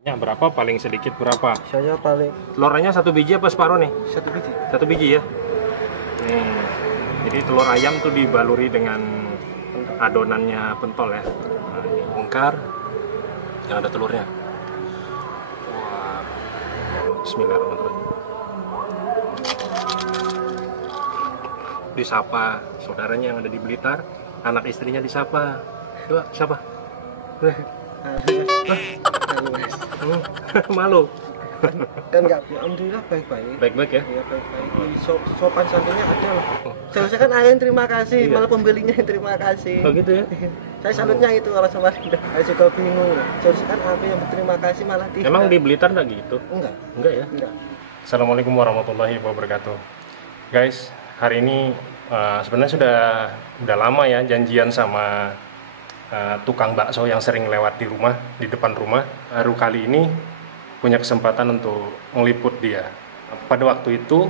Ya, berapa paling sedikit berapa? Saya paling Telurnya satu biji apa separuh nih? satu biji. Satu biji ya. Nih. Jadi telur ayam tuh dibaluri dengan adonannya pentol ya. Nah, ini bongkar. Yang ada telurnya. Wah. Bismillahirrahmanirrahim. Disapa saudaranya yang ada di Blitar, anak istrinya disapa. Coba siapa? Malu. Kan nggak, alhamdulillah baik-baik. Baik-baik ya. Ya baik-baik. Sopan santunnya ada lah. Seharusnya kan ayah yang terima kasih, Iya. malah pembelinya yang terima kasih. Oh gitu ya. Saya salutnya itu kalau sama Anda. Saya juga bingung. Seharusnya kan aku yang berterima kasih malah tidak. Emang di Blitar nggak gitu? Enggak. Enggak ya. Enggak. Assalamualaikum warahmatullahi wabarakatuh. Guys, hari ini sebenarnya udah lama ya janjian sama tukang bakso yang sering lewat di depan rumah. Baru kali ini punya kesempatan untuk meliput dia. Pada waktu itu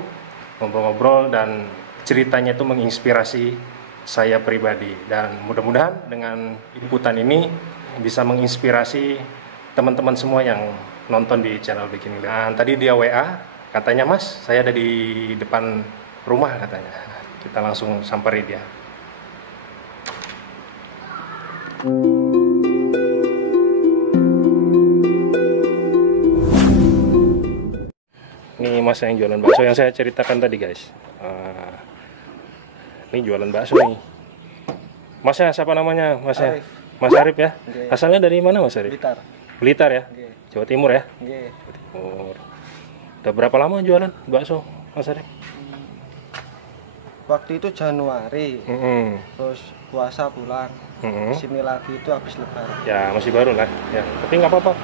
ngobrol-ngobrol dan ceritanya itu menginspirasi saya pribadi, dan mudah-mudahan dengan liputan ini bisa menginspirasi teman-teman semua yang nonton di channel Bikin Gila. Nah, tadi dia WA, katanya Mas, saya ada di depan rumah katanya. Kita langsung samperin dia. Ini Mas yang jualan bakso yang saya ceritakan tadi guys. Ini jualan bakso nih. Masnya siapa namanya? Masnya? Arif. Mas Arif ya? Oke. Asalnya dari mana Mas Arif? Blitar. Blitar ya? Oke. Jawa Timur ya? Oke. Timur. Udah berapa lama jualan bakso Mas Arif? Waktu itu Januari. Terus puasa pulang. Sini lagi itu habis lebaran. Ya masih baru lah ya, tapi nggak apa-apa.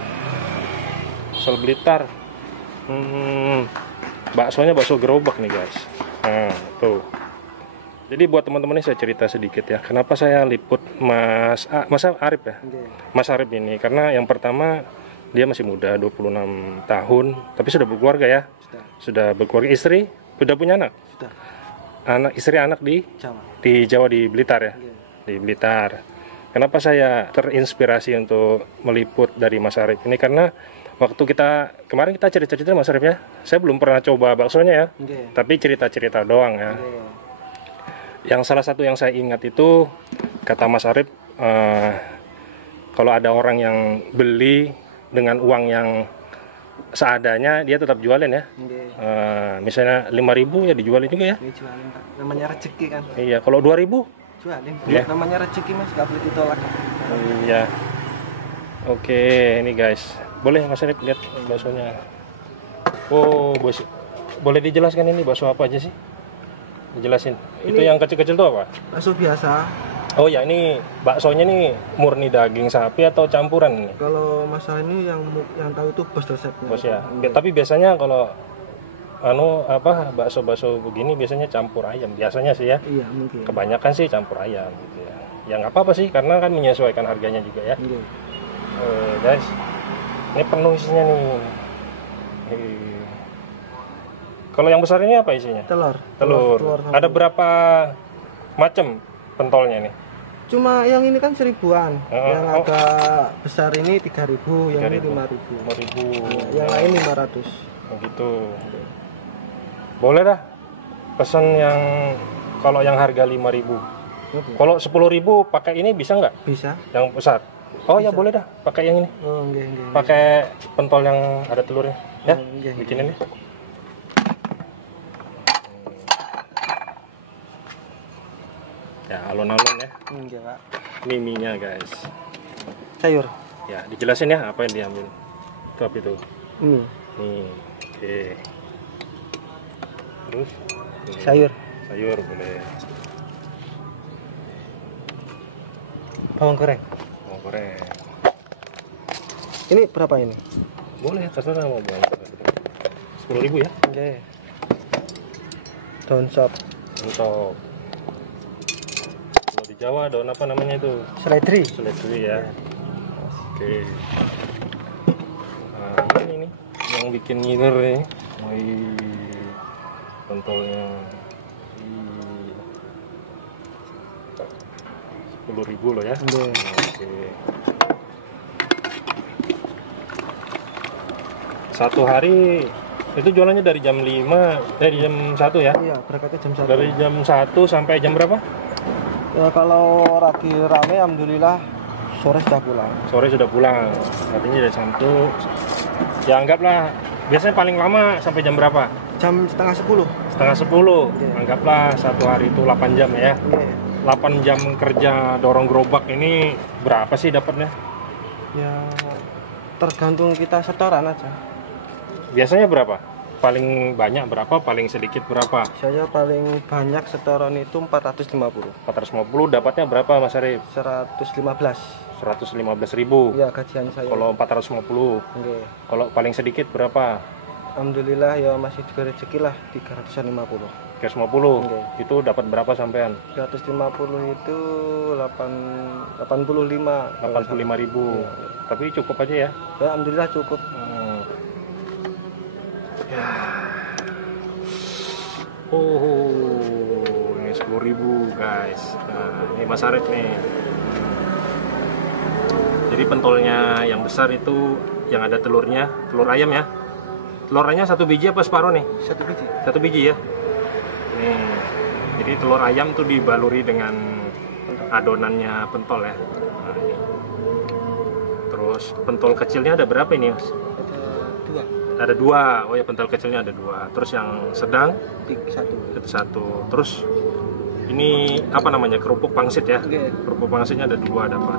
Asal Blitar. Baksonya bakso gerobak nih guys. Nah tuh. Jadi buat teman-teman ini saya cerita sedikit ya. Kenapa saya liput Mas Arif ya? Oke. Mas Arif ini karena yang pertama dia masih muda, 26 tahun, tapi sudah berkeluarga ya. Sudah berkeluarga, istri, sudah punya anak. Sudah. Istri anak di Jawa. Di Jawa, di Blitar ya. Oke. Di Blitar. Kenapa saya terinspirasi untuk meliput dari Mas Arif ini? Karena waktu kemarin kita cerita-cerita Mas Arif ya, saya belum pernah coba baksonya ya, Oke. tapi cerita-cerita doang ya. Oke. Yang salah satu yang saya ingat itu kata Mas Arif, kalau ada orang yang beli dengan uang yang seadanya dia tetap jualin ya. Oke. Misalnya 5.000 ya dijualin juga ya. Ini jualin Pak. Namanya rezeki kan. Iya, kalau 2.000 Jualin. Iya. Namanya rezeki Mas, nggak boleh ditolak. iya. Oke, ini guys. Boleh Mas Arif lihat baksonya. Oh, bos. Boleh dijelaskan ini bakso apa aja sih? Dijelasin. Itu yang kecil-kecil tuh apa? Bakso biasa. Oh ya, ini baksonya nih murni daging sapi atau campuran nih? Kalau masalah ini yang tahu itu bos resepnya. Bos ya. Tapi biasanya kalau bakso-bakso begini biasanya campur ayam. Biasanya sih ya. Iya mungkin. Kebanyakan sih campur ayam gitu ya. Ya nggak apa-apa sih karena kan menyesuaikan harganya juga ya. Iya. Guys, ini penuh isinya nih. Kalau yang besar ini apa isinya? Telur. Telur. sama Ada berapa macam pentolnya nih? Cuma yang ini kan 1.000-an. Yang oh. agak besar ini 3.000, yang ini 3.000. 5.000. Yang lain 500. Begitu. Boleh dah. Pesan yang kalau yang harga 5.000. Oke. Kalau 10.000 pakai ini bisa nggak? Bisa. Yang besar. Oh ya Bisa. boleh dah. Pakai yang ini. Oh, enggak. Pakai pentol yang ada telurnya. Ya. Enggak. Bikinin ya. Ya, alon-alon ya. Enggak, Pak. Ini mie-nya guys. Sayur. Ya, dijelasin ya apa yang diambil. Itu apa itu? Ini Nih, oke. Terus? Nih, sayur. sayur boleh. Bawang goreng. Mau goreng. Ini berapa ini? Boleh, terserah mau bawang goreng. 10.000 ya? Oke. Daun sop. Untuk kalau di Jawa daun apa namanya itu? Seledri. Seledri ya. Oke. Nah, ini nih yang bikin ngiler nih. Wih, pentolnya. 10.000 loh ya. Oke. Oke. Satu hari itu jualannya dari jam 5, dari jam 1 ya? Iya, berangkatnya jam 1. Dari jam 1 sampai jam berapa? Ya kalau lagi rame alhamdulillah sore sudah pulang. Sore sudah pulang. Artinya dari Sabtu. Ya anggaplah biasanya paling lama sampai jam berapa? Jam setengah 10. Setengah 10. Iya. Anggaplah satu hari itu 8 jam ya. Iya. 8 jam kerja dorong gerobak ini berapa sih dapatnya? Ya tergantung kita setoran aja. Biasanya berapa? Paling banyak berapa? Paling sedikit berapa? Saya paling banyak setoran itu 450. 450 dapatnya berapa Mas Arif? 115. 115.000. Iya, gajian saya. Kalau 450. Nggih. Kalau paling sedikit berapa? Alhamdulillah ya masih juga rezeki lah 350. 350. Nggih. Itu dapat berapa sampean? 350 itu 85. 85.000. Iya. Tapi cukup aja ya. Ya alhamdulillah cukup. Oh, ini 10.000 guys. Nah, ini Mas Arif nih. Jadi pentolnya yang besar itu yang ada telurnya, telur ayam ya. Telur ayamnya 1 biji apa separuh nih? 1 biji. 1 biji ya. Nih. Jadi telur ayam tuh dibaluri dengan adonannya pentol ya. Nah, ini. Terus pentol kecilnya ada berapa ini, Mas? Ada 2. Ada 2. Oh ya, pentol kecilnya ada 2. Terus yang sedang 1. itu 1. Terus ini apa namanya? Kerupuk pangsit ya. Nggih. Kerupuk pangsitnya ada 2 dapat.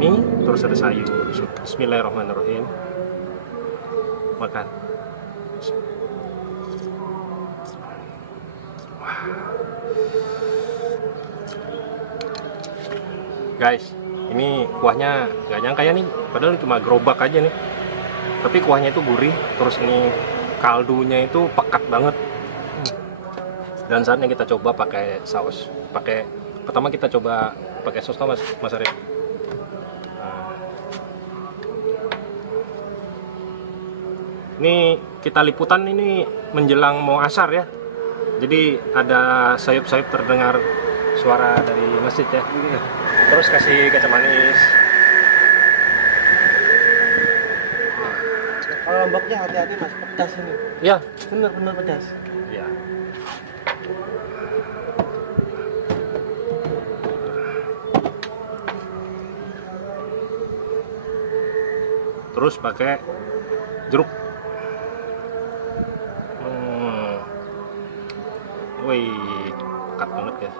Mie, terus ada sayur. Bismillahirrahmanirrahim. Makan. Guys, ini kuahnya gak nyangka ya nih, padahal cuma gerobak aja nih. Tapi kuahnya itu gurih, terus ini kaldunya itu pekat banget. Dan saatnya kita coba pakai saus. Pertama kita coba pakai saus Mas Arya. Nah. Ini kita liputan ini menjelang mau asar ya. Jadi ada sayup-sayup terdengar suara dari masjid ya. Terus kasih kecap manis. Kalau lomboknya hati-hati Mas, pedas ini. Ya. Bener-bener pedas. Ya. Terus pakai jeruk. Wih, pekat banget guys.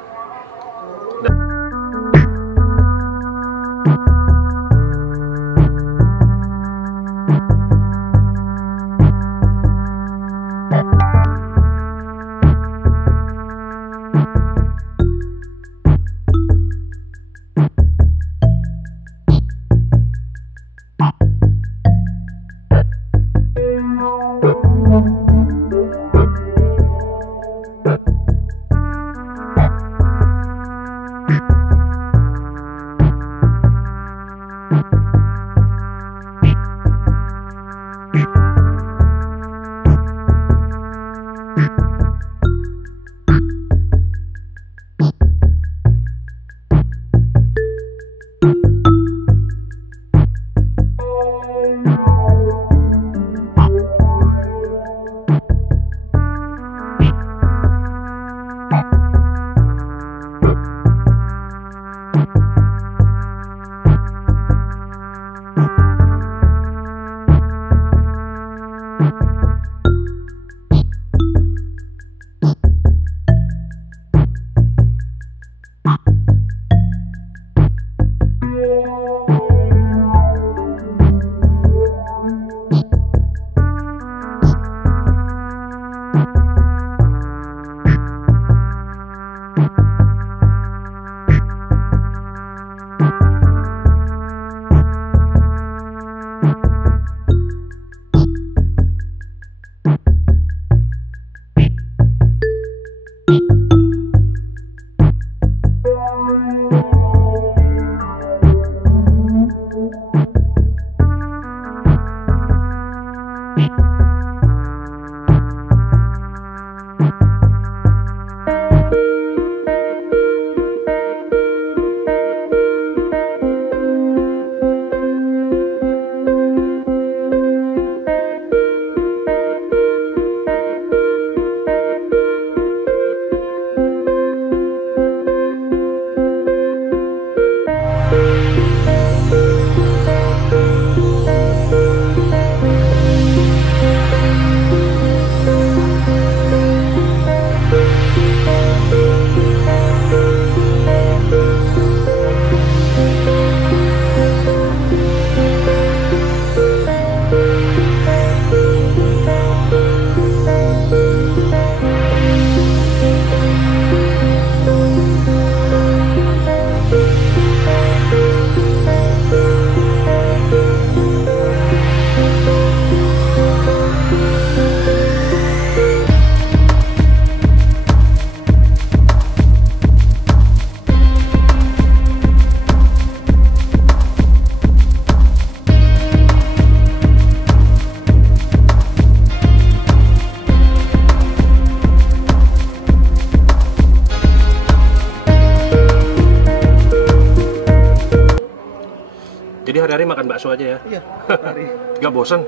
makan bakso aja ya? Iya, tiap hari. Nggak bosan?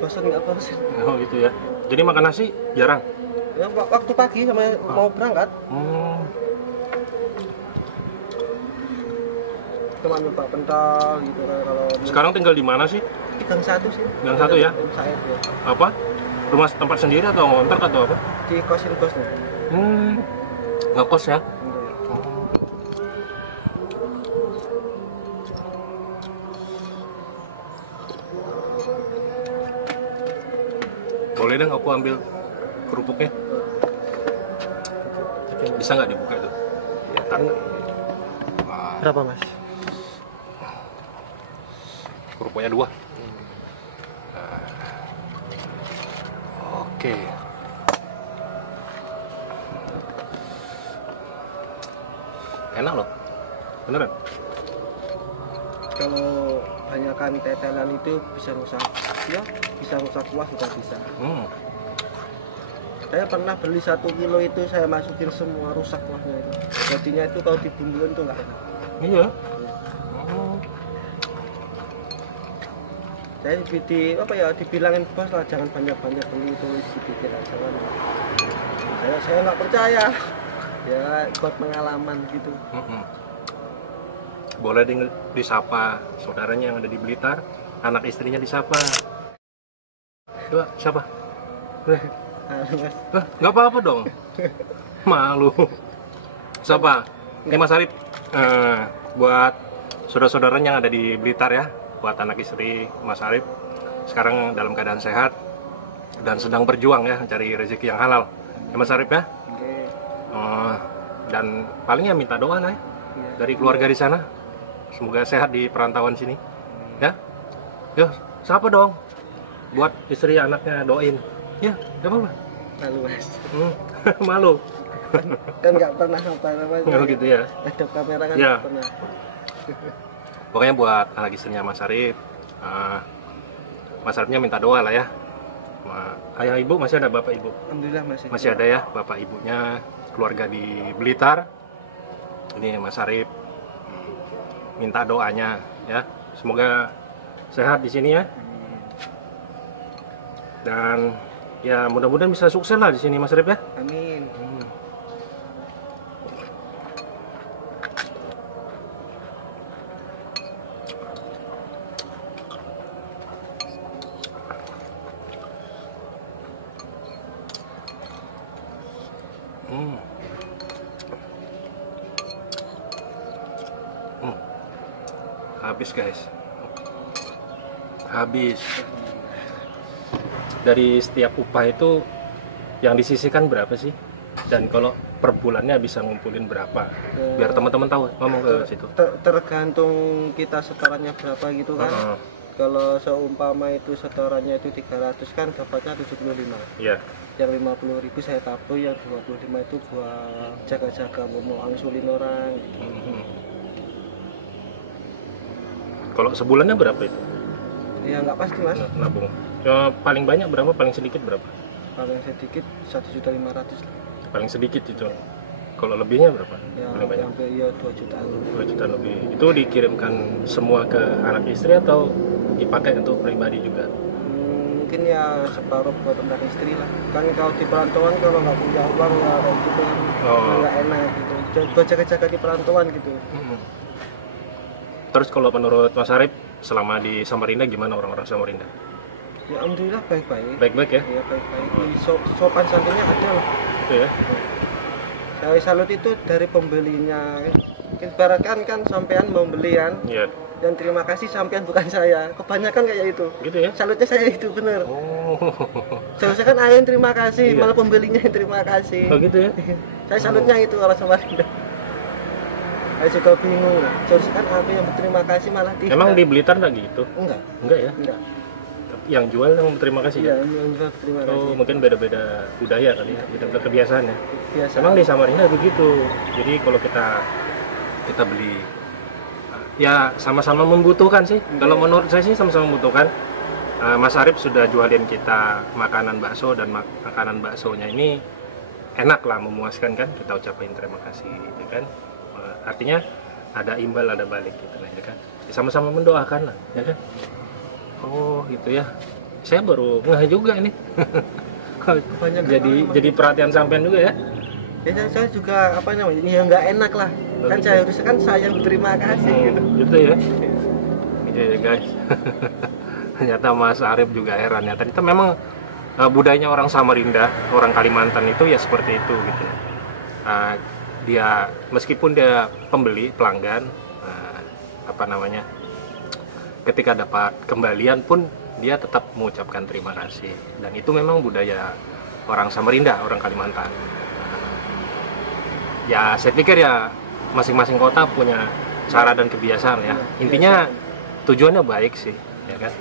Bosan nggak bosan. Oh gitu ya. Jadi makan nasi jarang? Ya, waktu pagi sama mau berangkat. Cuma nyoba pentol gitu kan kalau. Sekarang tinggal di mana sih? Di Gang 1 sih. Gang 1 ya? Saya ya. Apa? Rumah tempat sendiri atau ngontrak atau apa? Di kosin bos nih. Ngekos ya? Boleh dong aku ambil kerupuknya? Bisa nggak dibuka itu? Ntar. Berapa mas? Kerupuknya 2. Oke. Enak loh, beneran. Kalau banyakkan tetelan itu bisa rusak, ya bisa rusak kuah juga bisa. Saya pernah beli 1 kilo itu saya masukin semua, rusak kuahnya itu. Jadinya itu kalau dibumbuin tuh nggak enak. Iya. Saya dibilangin bos lah jangan banyak-banyak beli itu sedikit aja kan. Saya nggak percaya. Ya buat pengalaman gitu. Boleh disapa saudaranya yang ada di Blitar, anak istrinya disapa. Coba siapa? Nggak apa-apa dong. Malu. Siapa? Ini Mas Arif. Buat saudara-saudaranya yang ada di Blitar ya, buat anak istri Mas Arif. Sekarang dalam keadaan sehat dan sedang berjuang ya cari rezeki yang halal. Ya Mas Arif ya. Dan palingnya minta doa nih dari keluarga di sana. Semoga sehat di perantauan sini. Ya. Yo, siapa dong? Buat istri anaknya doain. Ya, enggak apa-apa. Malu mas. Malu. Kan nggak pernah apa-apa. Oh gitu ya. Ada kamera kan Ya. nggak pernah. Pokoknya buat anak istrinya Mas Arif, Mas Arifnya minta doa lah ya. Ayah ibu masih ada, bapak ibu? Alhamdulillah Masih ada ya, bapak ibunya, keluarga di Blitar. Ini Mas Arif minta doanya ya, semoga sehat di sini ya. Dan ya mudah-mudahan bisa sukses lah di sini Mas Arif ya. Amin. Habis guys, habis. Dari setiap upah itu yang disisihkan berapa sih? Dan kalau per bulannya bisa ngumpulin berapa? Biar teman-teman tahu, ngomong ke situ. Tergantung kita setorannya berapa gitu kan. Kalau seumpama itu setorannya itu 300 kan dapatnya 75. Iya. Yang 50.000 saya tabung, yang 25 itu buat jaga-jaga mau angsulin orang gitu. Kalau sebulannya berapa itu? Ya nggak pasti mas. Nabung. Ya, paling banyak berapa? Paling sedikit berapa? Paling sedikit 1.500.000. Paling sedikit itu. Kalau lebihnya berapa? Ya Paling banyak. sampai ya 2 jutaan. 2 juta lebih. Itu dikirimkan semua ke anak istri atau dipakai untuk pribadi juga? Mungkin ya separuh buat anak istri lah. Kan kalau di perantauan kalau nggak punya uang ya kayak gitu kan nggak enak gitu. Buat jaga-jaga di perantauan gitu. Terus kalau menurut Mas Arif selama di Samarinda gimana orang-orang Samarinda? Ya alhamdulillah baik-baik. Baik-baik ya? Ya baik-baik. Sopan santunnya ada lah. Itu ya. Saya salut itu dari pembelinya. Ibaratkan kan sampean membeli kan. Iya. Dan terima kasih sampean bukan saya. Kebanyakan kayak itu. Gitu ya? Salutnya saya itu bener. Oh. Seharusnya kan ayah yang terima kasih, Iya. malah pembelinya yang terima kasih. Oh gitu ya? Saya salutnya itu kalau Samarinda. Saya juga bingung. Seharusnya kan aku yang berterima kasih malah tidak. Emang di Blitar nggak gitu? Enggak. Enggak ya? Enggak. Tapi yang jual yang terima kasih Iya, ya? yang berterima kasih. Oh mungkin beda-beda budaya kali ya, beda-beda kebiasaan ya. Biasa. Emang di Samarinda begitu. Jadi kalau kita beli ya sama-sama membutuhkan sih. Kalau menurut saya sih sama-sama membutuhkan. Mas Arif sudah jualin kita makanan bakso dan makanan baksonya ini enak lah, memuaskan kan. Kita ucapin terima kasih, gitu kan. Artinya ada imbal ada balik gitu lah ya kan. Sama-sama mendoakan lah ya kan. Oh gitu ya, saya baru ngeh juga ini. Banyak jadi perhatian sampean juga ya. Ya saya juga apa namanya, ya nggak enak lah. Kan saya harusnya kan saya berterima kasih gitu. Gitu ya. Iya guys. Ternyata Mas Arif juga heran ya. Ternyata memang budayanya orang Samarinda, orang Kalimantan itu ya seperti itu gitu. Dia meskipun dia pembeli pelanggan, apa namanya, ketika dapat kembalian pun dia tetap mengucapkan terima kasih. Dan itu memang budaya orang Samarinda, orang Kalimantan. Ya saya pikir ya masing-masing kota punya cara dan kebiasaan ya. Intinya tujuannya baik sih, ya kan?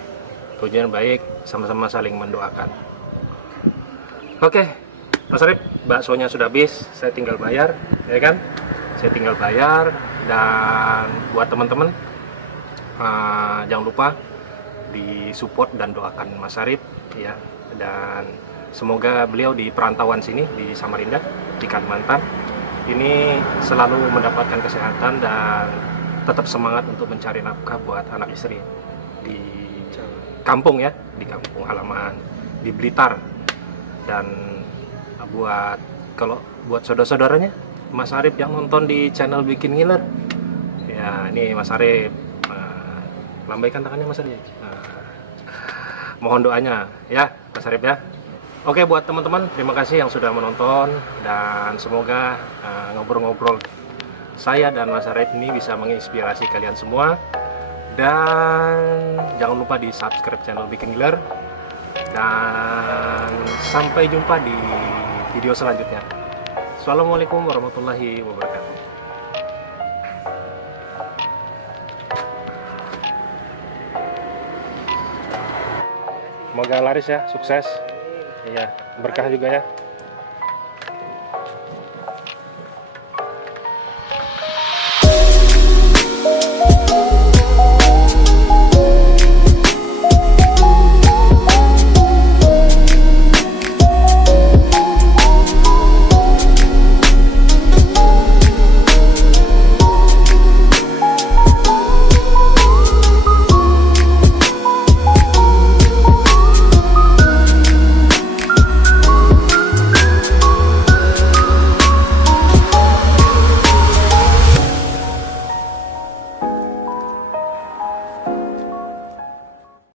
Tujuannya baik, sama-sama saling mendoakan. Oke, Mas Arif, baksonya sudah habis, saya tinggal bayar, ya kan? Saya tinggal bayar, dan buat teman-teman jangan lupa disupport dan doakan Mas Arif ya, dan semoga beliau di perantauan sini di Samarinda, di Kalimantan ini selalu mendapatkan kesehatan dan tetap semangat untuk mencari nafkah buat anak istri di kampung ya, di kampung halaman di Blitar. Dan buat saudara-saudaranya Mas Arif yang nonton di channel Bikin Ngiler ya, ini Mas Arif lambaikan tangannya Mas Arif, mohon doanya ya Mas Arif ya. Oke, buat teman-teman, terima kasih yang sudah menonton, dan semoga ngobrol-ngobrol saya dan Mas Arif ini bisa menginspirasi kalian semua. Dan jangan lupa di subscribe channel Bikin Ngiler, dan sampai jumpa di video selanjutnya. Assalamualaikum warahmatullahi wabarakatuh. Semoga laris ya, sukses. Iya, berkah juga ya.